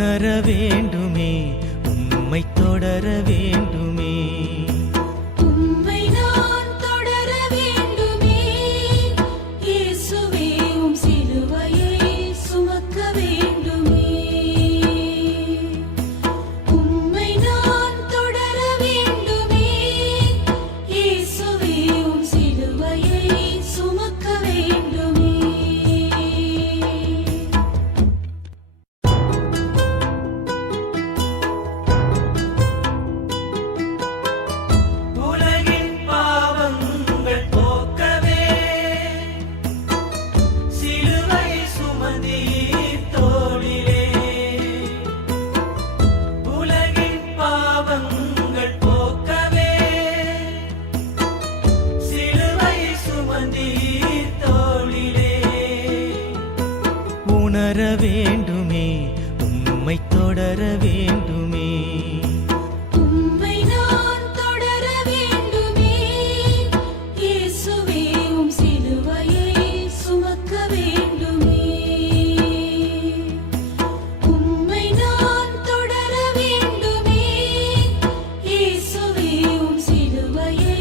உணர வேண்டுமே, உம்மை தொடர வேண்டுமே. உம்மை நான் தொடர வேண்டுமே, இயேசுவே உம் சிலுவையை சுமக்க வேண்டுமே. உம்மை நான் தொடர வேண்டுமே, இயேசுவே உம் சிலுவையை சுமக்க வேண்டுமே. உலகின் பாவங்கள் போக்கவே சிலுவை சுமந்தீர் தோளிலே. உலகின் பாவங்கள் போக்கவே சிலுவை சுமந்தீர் தோளிலே. உணர வேண்டுமே, உம்மை தொடர வேண்டுமே. உம்மை நான் தொடர வேண்டுமே, இயேசுவே உம் சிலுவையை சுமக்க வேண்டுமே. உம்மை நான் தொடர வேண்டுமே, இயேசுவே உம் சிலுவையை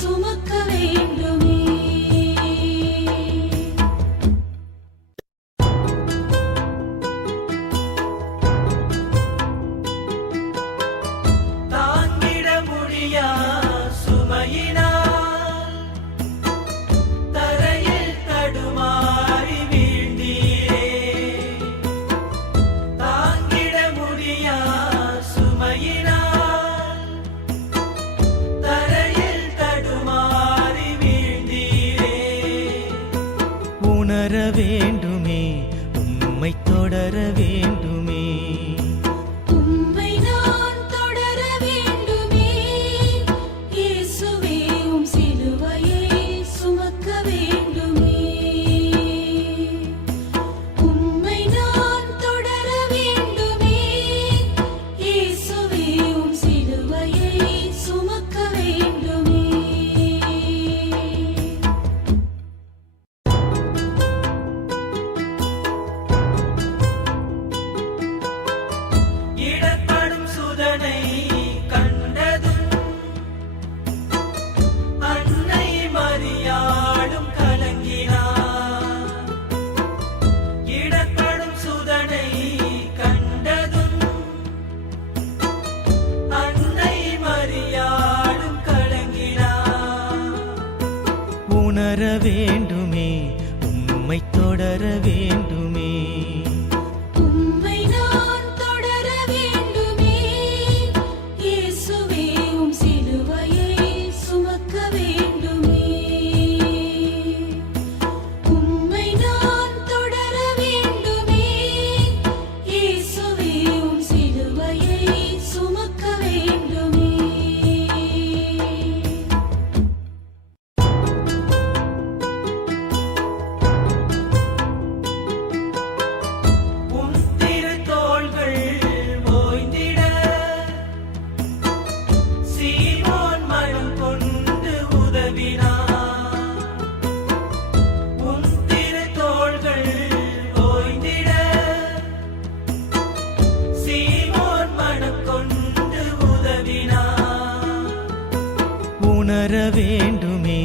சுமக்க வேண்டுமே. தாங்கிட முடியா சுமையினால் தரையில் தடுமாறி வீழ்ந்தீரே. தாங்கிட முடியா சுமையினால் தரையில் தடுமாறி வீழ்ந்தீரே. உணர வேண்டுமே, உம்மை தொடர வேண்டுமே. உம்மை நான் தொடர வேண்டுமே, இயேசுவே உம் சிலுவையை சுமக்க வேண்டுமே. உம்மை நான் தொடர வேண்டுமே, இயேசுவே உம் சிலுவையை சுமக்க வேண்டுமே. இடப்படும் சுதனை கண்டதும் அன்னை மரியாளும் கலங்கினார். இடப்படும் சுதனை கண்டதும் அன்னை மரியாளும் கலங்கினார். உணர வேண்டுமே, உம்மை தொடர வேண்டுமே. உம்மை நான் தொடர வேண்டுமே, இயேசுவே உம் சிலுவையை சுமக்க வேண்டுமே. உம்மை நான் தொடர வேண்டுமே, இயேசுவே உம் சிலுவையை சுமக்க வேண்டுமே. உம் திருத்தோள்கள் ஓய்ந்திட சீமோன் மனம் கொண்டு உதவினார். உம் திருத்தோள்கள் ஓய்ந்திட சீமோன் மனம் கொண்டு உதவினார். உணர வேண்டுமே,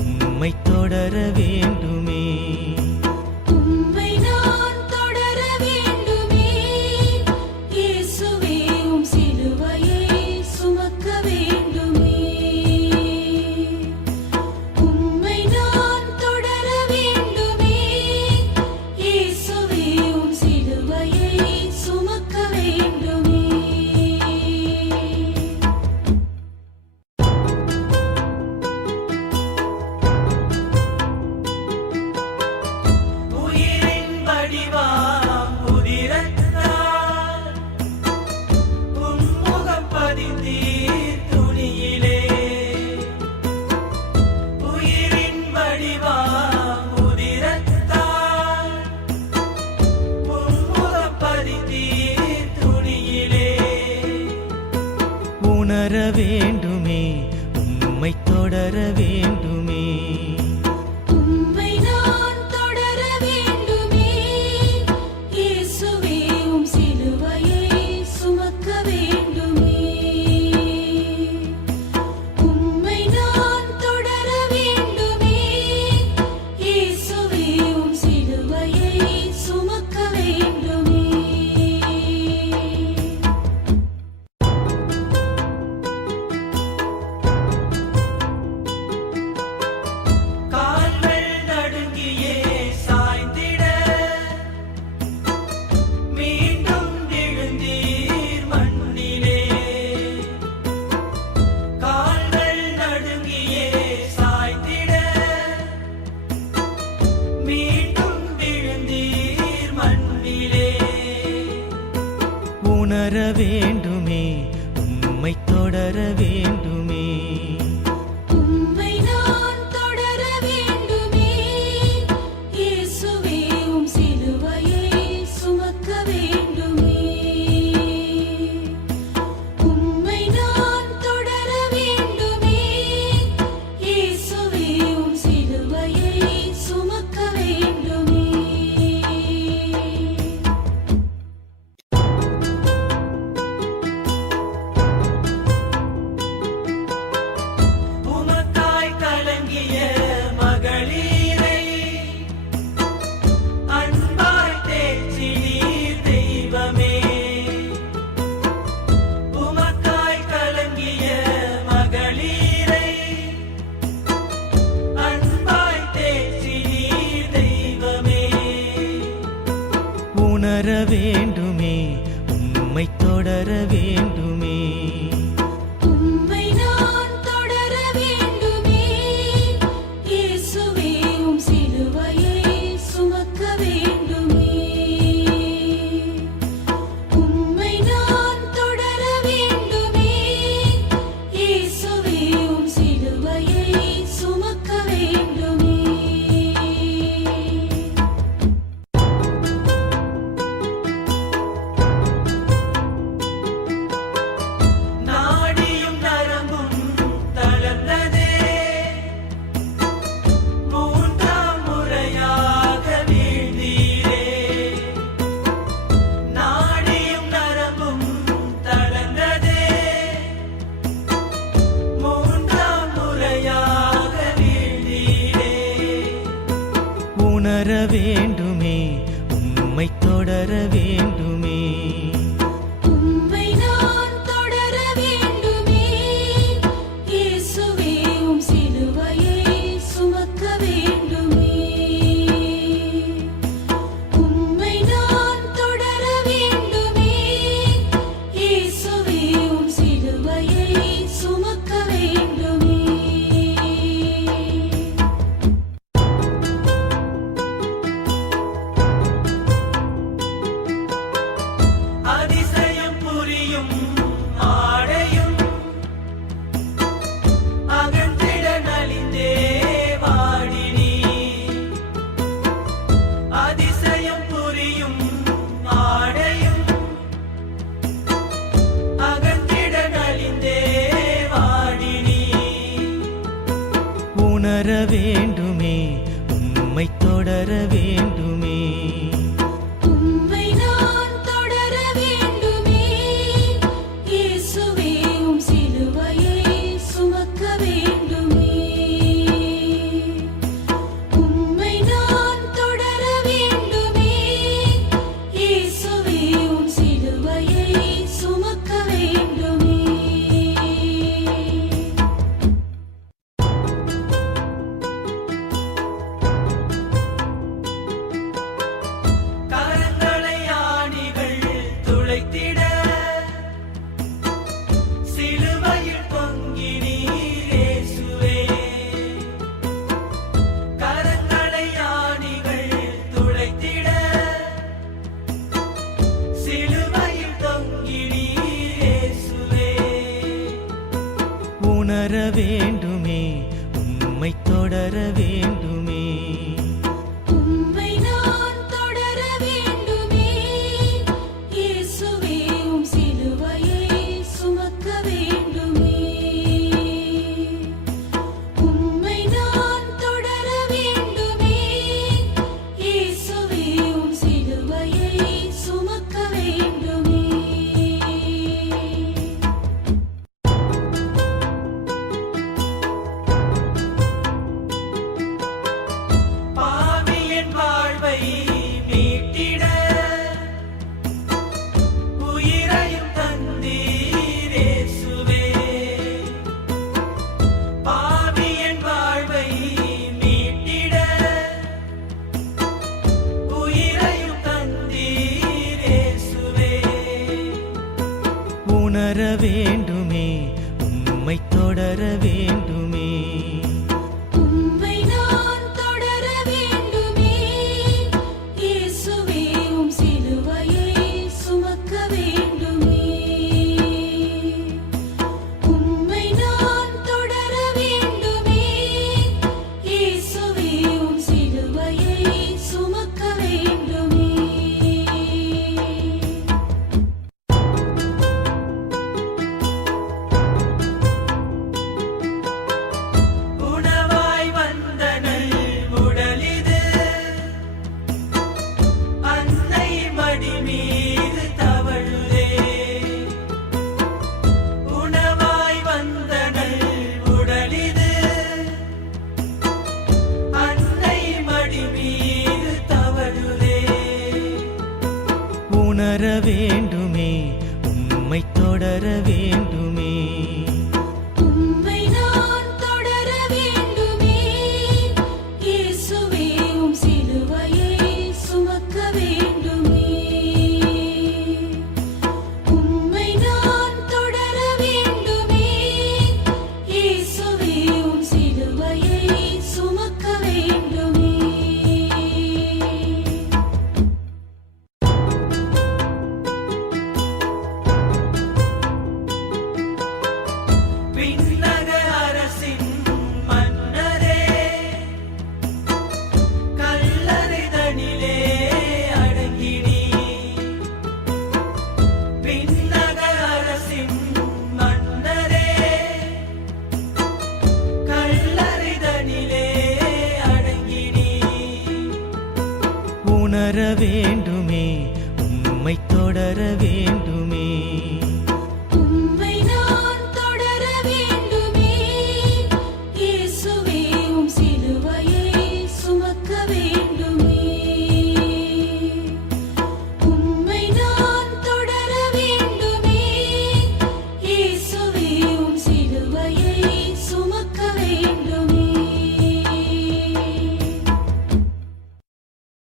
உம்மை தொடர வேண்டுமே. உம்மை நான் தொடர வேண்டுமே, இயேசுவே உம் சிலுவையை சுமக்க வேண்டுமே. உம்மை நான் தொடர வேண்டுமே, இயேசுவே உம் சிலுவையை சுமக்க வேண்டுமே. உயிரின் வடிவாம் உதிரத்தால் உம்முகம் பதிந்தீர் துணியிலே. உயிரின் வடிவாம் உதிரத்தால் உம்முகம் பதிந்தீர் துணியிலே. உணர வேண்டுமே, உம்மை தொடர வேண்டுமே. உம்மை நான் தொடர வேண்டுமே, இயேசுவே உம் சிலுவையை உணர வேண்டுமே உம்மை தொடர வேண்டுமே உம்மை நான் தொடர வேண்டுமே இயேசுவே உம் சிலுவையை சுமக்க வேண்டுமே உம்மை நான் தொடர வேண்டுமே இயேசுவே உம் சிலுவையை சுமக்க வேண்டுமே உமக்காய் கலங்கிய மகளீரை அன்பாய் தேற்றினீர் தெய்வமே உமக்காய் கலங்கிய மகளீரை அன்பாய் தேற்றினீர் தெய்வமே உணர வேண்டுமே உம்மை தொடர வேண்டுமே உம்மை நான் தொடர வேண்டுமே இயேசுவே உம் சிலுவையை சுமக்க வேண்டுமே உம்மை நான் தொடர வேண்டுமே இயேசுவே உம் சிலுவையை சுமக்க வேண்டுமே நாடியும் நரம்பும் தளர்ந்ததே மூன்றாம் முறையாக வீழ்ந்தீரே நாடியும் நரம்பும் தளர்ந்ததே மூன்றாம் முறையாக வீழ்ந்தீரே உணர வேண்டுமே உம்மை தொடர வேண்டுமே உம்மை நான் தொடர வேண்டுமே இயேசுவே உம் சிலுவையை சுமக்க வேண்டுமே உம்மை நான் தொடர வேண்டுமே இயேசுவே உம் சிலுவையை சுமக்க வேண்டுமே அதிசயம் புரியும் ஆடையும் அகன்றிட நலிந்தே வாடினீ அதிசயம் புரியும் ஆடையும் அகன்றிட நலிந்தே வாடினீ உணர வேண்டுமே உம்மை தொடர வேண்டுமே உம்மை நான் தொடர வேண்டுமே இயேசுவே உம் சிலுவையை சுமக்க வேண்டுமே உம்மை நான் தொடர வேண்டுமே இயேசுவே உம் சிலுவையை சுமக்க வேண்டுமே கரங்களை ஆணிகள் துளைத்திட சிலுவையில் தொங்கினீர் இயேசுவே கரங்களை ஆணிகள் துளைத்திட சிலுவையில் தொங்கினீர் இயேசுவே உணர வேண்டுமே உம்மை தொடர வேண்டுமே உம்மை நான் தொடர வேண்டுமே இயேசுவே உம் சிலுவையை சுமக்க வேண்டுமே உம்மை நான் தொடர வேண்டுமே இயேசுவே உம் சிலுவையை சுமக்க வேண்டுமே பாவியின் வாழ்வை மீட்டிட உயிரையும் தந்தீர் இயேசுவே பாவியின் வாழ்வை மீட்டிட உயிரையும் தந்தீர் இயேசுவே உணர வேண்டுமே உம்மை தொடர வேண்டுமே உம்மை நான் தொடர வேண்டுமே இயேசுவே உம் சிலுவையை சுமக்க வேண்டுமே உணர வேண்டுமே உம்மை தொடர வேண்டுமே உம்மை நான் தொடர வேண்டுமே இயேசுவே உம் சிலுவையை சுமக்க வேண்டுமே உம்மை நான் தொடர வேண்டுமே இயேசுவே உம் சிலுவையை சுமக்க வேண்டுமே விண்ணக அரசின் மன்னரே கல்லறைதனிலே அடங்கினீ விண்ணக அரசின் மன்னரே கல்லறைதனிலே அடங்கினீ உணர வேண்டுமே உம்மை தொடர வேண்டுமே